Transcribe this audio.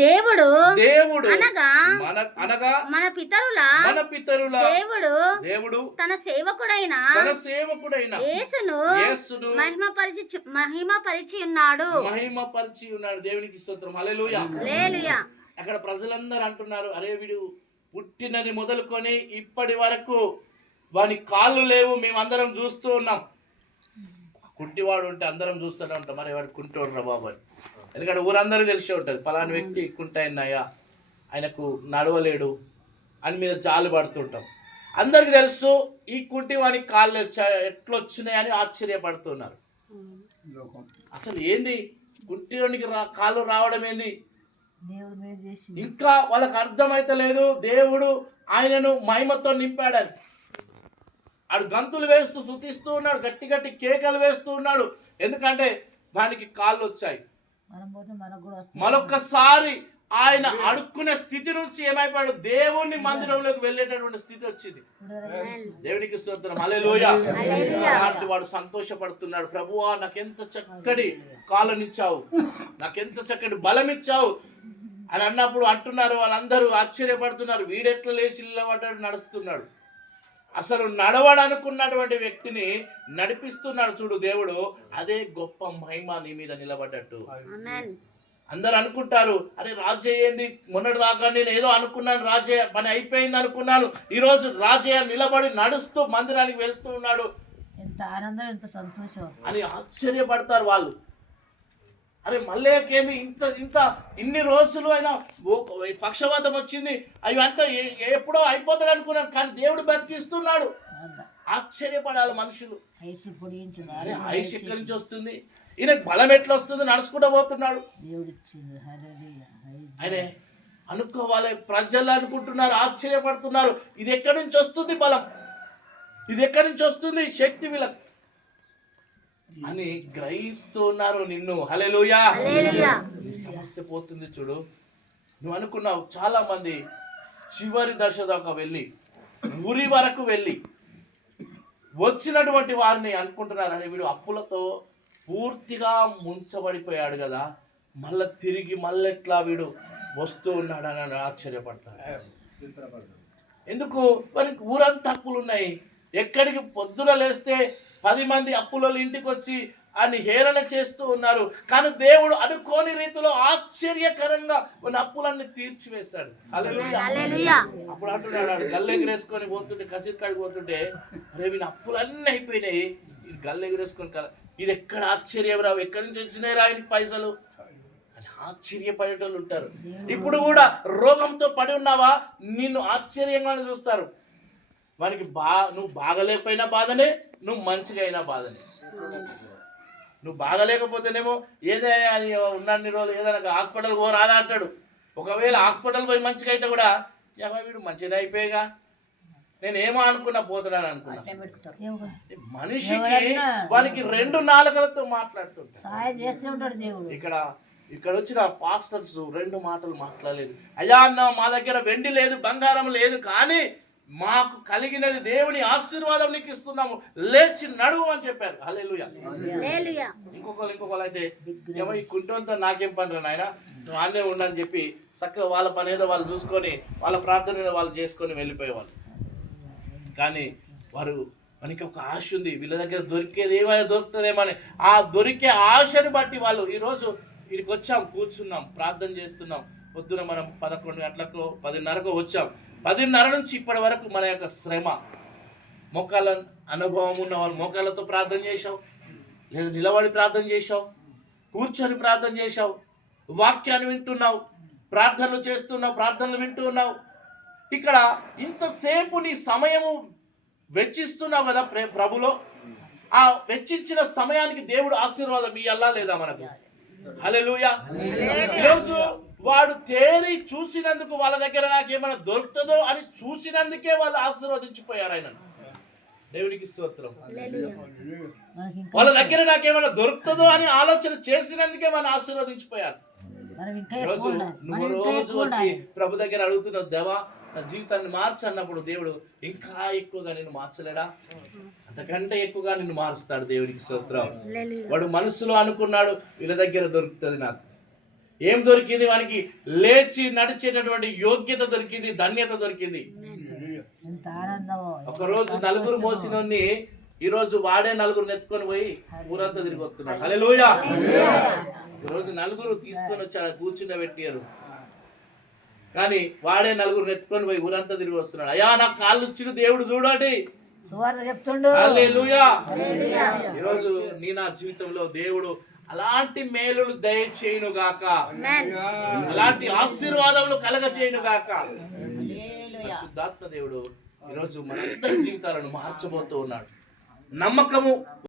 దేవుడు దేవుడు అనగా అనగా మన పితరుల దేవుడు తన సేవకుడైన యేసును మహిమపరిచి ఉన్నాడు. దేవునికి స్తోత్రం. హల్లెలూయా. హల్లెలూయా. అక్కడ ప్రజలందరూ అంటున్నారు, అరే వీడు పుట్టినది మొదలుకొని ఇప్పటి వరకు వాని కాళ్ళు లేవు, మేమందరం చూస్తూ ఉన్నాం. కుంటివాడు ఉంటే అందరం చూస్తూనే ఉంటాం, మరి వాడు కుంటోడు రా బాబు అని. ఎందుకంటే ఊరందరూ తెలిసే ఉంటుంది, పలానా వ్యక్తి కుంటాయన్నాయా, ఆయనకు నడవలేడు అని మీద జాలు పడుతుంటాం. అందరికి తెలుసు ఈ కుంటి వానికి కాళ్ళు ఎట్లొచ్చినాయని ఆశ్చర్యపడుతున్నారు. అసలు ఏంది కుంటివానికి కాళ్ళు రావడం ఏంది, ఇంకా వాళ్ళకి అర్థమైతే లేదు. దేవుడు ఆయనను మహిమతో నింపాడని ఆడు గంతులు వేస్తూ స్తుతిస్తూ ఉన్నాడు, గట్టి గట్టి కేకలు వేస్తూ ఉన్నాడు. ఎందుకంటే దానికి కాళ్ళు వచ్చాయి. మరొక్కసారి ఆయన అడుక్కునే స్థితి నుంచి ఏమైపోయాడు, దేవుని మందిరంలోకి వెళ్ళేటటువంటి స్థితి వచ్చింది. దేవునికి స్తోత్రం. హల్లెలూయా. అలాంటి వాడు సంతోషపడుతున్నాడు, ప్రభువా నాకెంత చక్కటి కాళ్ళనిచ్చావు, నాకెంత చక్కటి బలం ఇచ్చావు అని అన్నప్పుడు అంటున్నారు వాళ్ళందరూ, ఆశ్చర్యపడుతున్నారు. వీడెట్లా లేచి నిలబడ్డాడు, నడుస్తున్నాడు. అసలు నడవడనుకున్నటువంటి వ్యక్తిని నడిపిస్తున్నాడు చూడు దేవుడు. అదే గొప్ప మహిమ నీ మీద నిలబడ్డట్టు. అందరు అనుకుంటారు, అరే రాజయ్య ఏంది, మొన్నటి దాకా నేను ఏదో అనుకున్నాను, రాజయ్య పని అయిపోయింది అనుకున్నాను, ఈరోజు రాజయ్య నిలబడి నడుస్తూ మందిరానికి వెళ్తూ ఉన్నాడు, ఎంత ఆనందం, ఎంత సంతోషం అని ఆశ్చర్యపడతారు వాళ్ళు. అరే మళ్ళీకేంది ఇంత ఇంత ఇన్ని రోజులు అయినా పక్షవాతం వచ్చింది, అవి అంతా ఎప్పుడో అయిపోతాడు అనుకున్నాను, కానీ దేవుడు బతికిస్తున్నాడు. ఆశ్చర్యపడాలి మనుషులు. అరే ఆయుష్ ఎక్కడి నుంచి వస్తుంది, ఈయనకు బలం ఎట్లా వస్తుంది, నడుచుకుంటూ పోతున్నాడు. ఆయనే అనుకోవాలి. ప్రజలు అనుకుంటున్నారు, ఆశ్చర్యపడుతున్నారు, ఇది ఎక్కడి నుంచి వస్తుంది బలం, ఇది ఎక్కడి నుంచి వస్తుంది శక్తి వీళ్ళకి అని గ్రహిస్తున్నారు నిన్ను. హల్లెలూయా. సమస్య పోతుంది చూడు. నువ్వు అనుకున్నావు, చాలా మంది చివరి దశ దాకా వెళ్ళి ఊరి వరకు వెళ్ళి వచ్చినటువంటి వారిని అనుకుంటున్నారు, అని వీడు అప్పులతో పూర్తిగా ముంచబడిపోయాడు కదా, మళ్ళీ తిరిగి మళ్ళెట్లా వీడు వస్తూ ఉన్నాడని ఆశ్చర్యపడతారు. ఎందుకు, వారికి ఊరంతా అప్పులు ఉన్నాయి. ఎక్కడికి పొద్దున లేస్తే 10 మంది అప్పుల ఇంటికి వచ్చి అని హేళన చేస్తూ ఉన్నారు, కానీ దేవుడు అనుకోని రీతిలో ఆశ్చర్యకరంగా మన అప్పులన్నీ తీర్చివేస్తాడు. హల్లెలూయా. అప్పుడు అంటున్నాడు, గల్లెగిరేసుకొని పోతుంటే, కసిరికాడికి పోతుంటే, అరే వీళ్ళ అప్పులన్నీ అయిపోయినాయి, గల్లెగిరేసుకొని ఇది ఎక్కడ ఆశ్చర్యం రావు, ఎక్కడి నుంచి వచ్చినాయి రా ఆయనకి పైసలు అని ఆశ్చర్యపడేటోళ్ళు ఉంటారు. ఇప్పుడు కూడా రోగంతో పడి ఉన్నావా, నిన్ను ఆశ్చర్యంగానే చూస్తారు. వానికి నువ్వు బాగలేకపోయినా బాధనే, నువ్వు మంచిగా అయినా బాధనే. నువ్వు బాగలేకపోతేనేమో ఏదైనా ఉన్నన్ని రోజులు ఏదైనా హాస్పిటల్కి పో రాదా అంటాడు. ఒకవేళ హాస్పిటల్ పోయి మంచిగా అయితే కూడా వీడు మంచిగా అయిపోయాగా, నేనేమో అనుకున్నా పోతాడని అనుకున్నా. మనిషికి వానికి 2 నాలుకలతో మాట్లాడుతుంటాడు. ఇక్కడ వచ్చిన పాస్టర్స్ 2 మాటలు మాట్లాడలేదు. అయ్యా అన్న, మా దగ్గర వెండి లేదు, బంగారం లేదు, కానీ మాకు కలిగినది దేవుని ఆశీర్వాదం నీకు ఇస్తున్నాము, లేచి నడువు అని చెప్పారు. హల్లెలూయా. ఇంకొకరు అయితే ఈ కుంటంతో నాకేం పని రా నాయన, నువ్వు ఆనే ఉండని చెప్పి చక్కగా వాళ్ళ పని ఏదో వాళ్ళు చూసుకొని వాళ్ళ ప్రార్థన వాళ్ళు చేసుకొని వెళ్ళిపోయేవాళ్ళు. కానీ మనకి ఒక ఆశ ఉంది, వీళ్ళ దగ్గర దొరికేది ఏమైనా దొరుకుతుందేమని. ఆ దొరికే ఆశని బట్టి వాళ్ళు ఈరోజు వీడికి వచ్చాం, కూర్చున్నాం, ప్రార్థన చేస్తున్నాం. పొద్దున మనం 11 గంటలకు 10:30కు వచ్చాం. 10:30 నుంచి ఇప్పటి వరకు మన యొక్క శ్రమ, మోకాళ్ళ అనుభవం ఉన్న వాళ్ళు మోకాళ్ళతో ప్రార్థన చేశావు, లేదా నిలబడి ప్రార్థన చేశావు, కూర్చొని ప్రార్థన చేశావు, వాక్యాన్ని వింటున్నావు, ప్రార్థనలు చేస్తున్నావు, ప్రార్థనలు వింటూ ఉన్నావు. ఇక్కడ ఇంతసేపు నీ సమయము వెచ్చిస్తున్నావు కదా ప్రభులో. ఆ వెచ్చించిన సమయానికి దేవుడు ఆశీర్వాదం ఇయ్యాలా లేదా మనకు? హల్లెలూయా. ఈరోజు వాడు తేరి చూసినందుకు, వాళ్ళ దగ్గర నాకేమైనా దొరుకుతుందో అని చూసినందుకే వాళ్ళు ఆశీర్వదించిపోయారు ఆయన. దేవునికి స్తోత్రం. వాళ్ళ దగ్గర నాకేమైనా దొరుకుతుందో అని ఆలోచన చేసినందుకే వాళ్ళు ఆశీర్వదించిపోయారు. రోజు నువ్వు రోజు వచ్చి ప్రభు దగ్గర అడుగుతున్నావు, దేవా నా జీవితాన్ని మార్చు అన్నప్పుడు దేవుడు ఇంకా ఎక్కువగా నిన్ను మార్చలేడా? అంతకంటే ఎక్కువగా నిన్ను మారుస్తాడు. దేవునికి స్తోత్రం. వాడు మనసులో అనుకున్నాడు, వీళ్ళ దగ్గర దొరుకుతుంది నాకు, ఏం దొరికింది? వానికి లేచి నడిచేటటువంటి యోగ్యత దొరికింది, ధన్యత దొరికింది. ఎంత ఆనందమో. ఒకరోజు నలుగురు మోసినోన్ని ఈరోజు వాడే నలుగురు ఎత్తుకొని పోయి ఊరంతా తిరిగి వస్తున్నాడు. హల్లెలూయా. ఈరోజు నలుగురు తీసుకొని వచ్చాడు, కూర్చుండబెట్టారు. కానీ వాడే నలుగురు ఎత్తుకొని పోయి ఊరంతా తిరిగి వస్తున్నాడు. అయ్యా నాకు కాళ్ళు ఇచ్చిన దేవుడు చూడండి. సువార్త చెప్తుండు. హల్లెలూయా. ఈరోజు నీ నా జీవితంలో దేవుడు అలాంటి మేలులు దయచేయును గాక, అలాంటి ఆశీర్వాదములు కలగ చేయును గాక. పరిశుద్ధాత్మ దేవుడు ఈరోజు మనందరి జీవితాలను మార్చబోతూ ఉన్నాడు. నమ్మకము